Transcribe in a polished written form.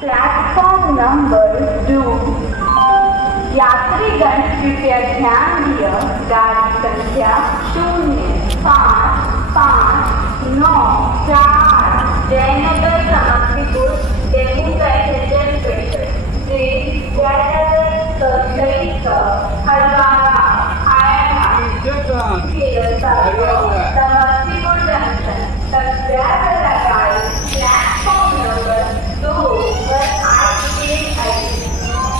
Platform number 2। यात्रीगण कृपया ध्यान दिए, गाड़ी संख्या 0559 4 जैन